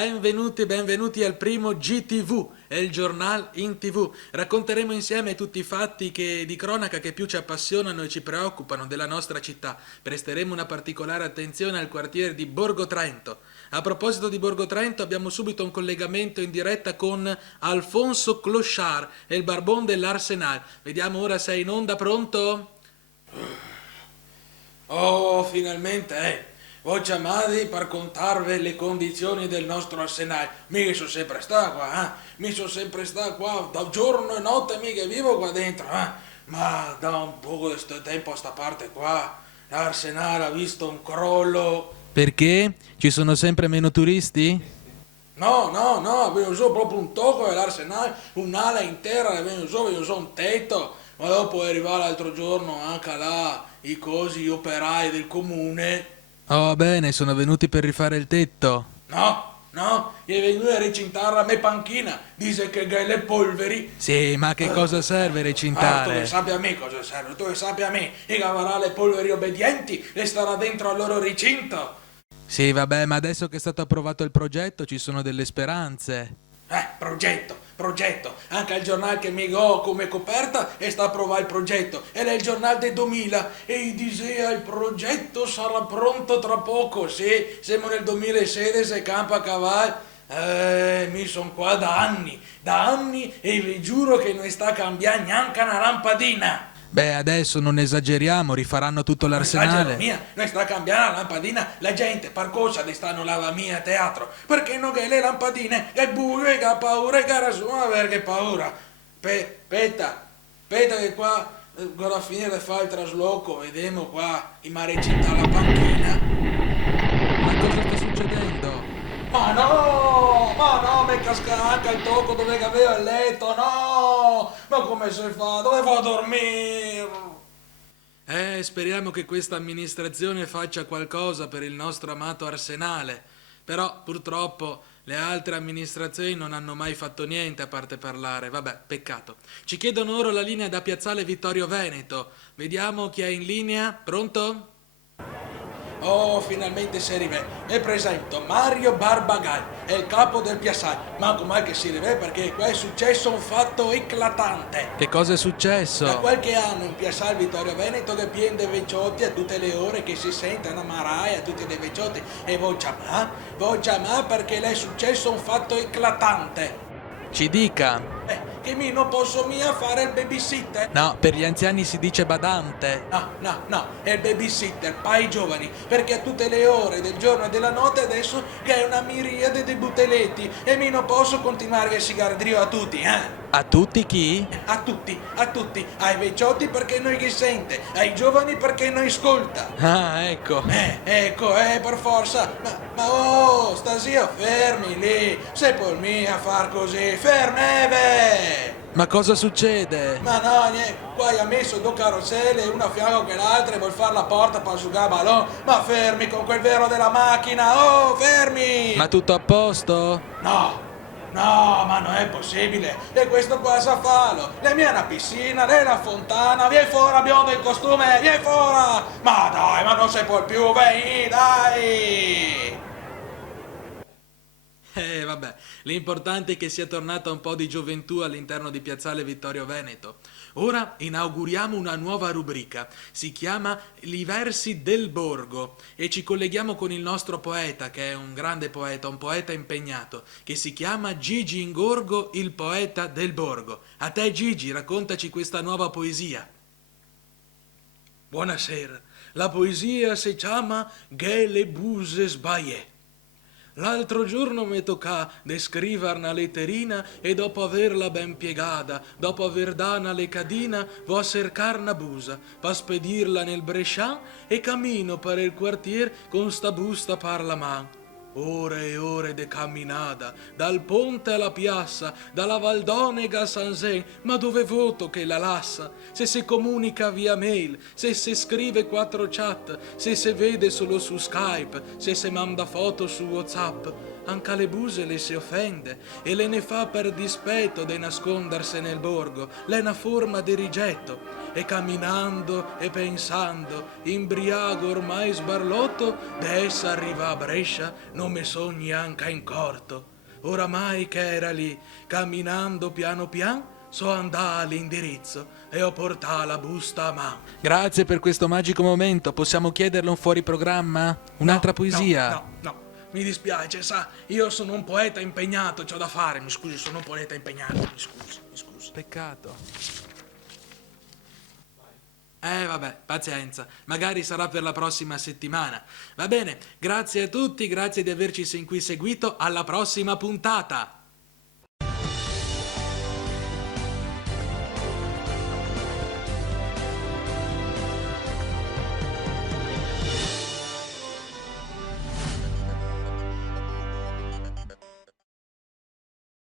Benvenuti, benvenuti al primo GTV, è il giornale in TV. Racconteremo insieme tutti i fatti di cronaca che più ci appassionano e ci preoccupano della nostra città. Presteremo una particolare attenzione al quartiere di Borgo Trento. A proposito di Borgo Trento, abbiamo subito un collegamento in diretta con Alfonso Clochard, il barbon dell'Arsenal. Vediamo ora se è in onda, pronto? Oh, finalmente, Voi chiamate per contarvi le condizioni del nostro Arsenal. Mica sono sempre stato qua, Mi sono sempre stato qua, da giorno e notte mica vivo qua dentro, Ma da un poco di sto tempo a sta parte qua, l'Arsenal ha visto un crollo. Perché? Ci sono sempre meno turisti? No, abbiamo solo proprio un tocco dell'Arsenal, un'ala intera, abbiamo solo un tetto, ma dopo è arrivato l'altro giorno anche là i cosi, gli operai del comune. Oh, bene, sono venuti per rifare il tetto. No, gli è venuto a recintare la mia panchina, dice che le polveri. Sì, ma che cosa serve Tu recintare? che sappia a me cosa serve, tu che sappia a me, e avrà le polveri obbedienti e starà dentro al loro recinto. Sì, vabbè, ma adesso che è stato approvato il progetto ci sono delle speranze. Progetto, anche il giornale che mi ho come coperta e sta a provare il progetto, ed è il giornale del 2000 e diceva il progetto sarà pronto tra poco, sì, siamo nel 2016 e campo a cavallo, mi sono qua da anni e vi giuro che non sta cambiando neanche una lampadina. Beh, adesso non esageriamo, rifaranno tutto l'arsenale. Mia, noi sta cambiando la lampadina, la gente per cosa di stanno lava mia a teatro, perché non che le lampadine, che è buio, che ha paura, che ha sua, perché paura. Aspetta che qua, a finire di fare il trasloco, vediamo qua, in marecita la panchina. Ma cosa sta succedendo? Ma no, mi casca anche il tocco dove che avevo il letto, no! Ma come si fa? Dove va a dormire? Speriamo che questa amministrazione faccia qualcosa per il nostro amato arsenale. Però, purtroppo, le altre amministrazioni non hanno mai fatto niente a parte parlare. Vabbè, peccato. Ci chiedono ora la linea da Piazzale Vittorio Veneto. Vediamo chi è in linea. Pronto? Oh, finalmente si arriva. E presento Mario Barbagai, è il capo del Piazzale. Manco mai che si arriva perché qua è successo un fatto eclatante. Che cosa è Da successo? qualche anno in Piazzale Vittorio Veneto che pieno dei vecchiotti a tutte le ore che si sente una maraia a tutti dei vecchiotti e voi chiamare perché le è successo un fatto eclatante. Ci dica. Che mi non posso mia fare il babysitter. No, per gli anziani si dice badante. No, è il babysitter, per i giovani, perché a tutte le ore del giorno e della notte adesso che è una miriade di buteletti e mi non posso continuare a sigardrio a tutti, A tutti chi? A tutti, ai vecchiotti perché non gli sente, ai giovani perché non ascolta. Ah, ecco. Ecco, per forza, oh, stasera fermi lì, se per me a far così, fermeve! Ma cosa succede? Ma no, niente, qua ha messo due carrozzelle, una a fianco che l'altra e vuol fare la porta per asciugare il ballone. Ma fermi con quel vero della macchina, oh, fermi! Ma tutto a posto? No, ma non è possibile. E questo qua sa farlo. Le mie è una piscina, lei è una fontana. Vieni fuori, biondo in costume, vieni fuori! Ma dai, ma non si può più, vieni, dai! Vabbè, l'importante è che sia tornata un po' di gioventù all'interno di Piazzale Vittorio Veneto. Ora inauguriamo una nuova rubrica, si chiama I versi del borgo e ci colleghiamo con il nostro poeta, che è un grande poeta, un poeta impegnato, che si chiama Gigi Ingorgo, il poeta del borgo. A te Gigi, raccontaci questa nuova poesia. Buonasera, la poesia si chiama Che le buse sbaie. L'altro giorno mi tocca descrivere una letterina e dopo averla ben piegata, dopo aver data le cadina, vo a cercar una busa, pa spedirla nel Brescian e cammino per il quartier con sta busta par la man. Ore e ore de camminata, dal ponte alla piazza, dalla Valdonega a Sanzen, ma dove voto che la lassa? Se si comunica via mail, se si scrive 4 chat, se si vede solo su Skype, se si manda foto su WhatsApp. anche le buse le si offende e le ne fa per dispetto de nascondersi nel borgo, le una forma di rigetto. E camminando e pensando, imbriago ormai sbarlotto, de essa arriva a Brescia, non mi sogni anche in corto. Oramai che era lì, camminando piano pian, so andà all'indirizzo e ho portà la busta a mano. Grazie per questo magico momento. Possiamo chiederle un fuori programma? Un'altra poesia? No, mi dispiace, sa, io sono un poeta impegnato, c'ho da fare, mi scusi, sono un poeta impegnato, mi scusi. Peccato. Vabbè, pazienza, magari sarà per la prossima settimana. Va bene, grazie a tutti, grazie di averci sin qui seguito, alla prossima puntata!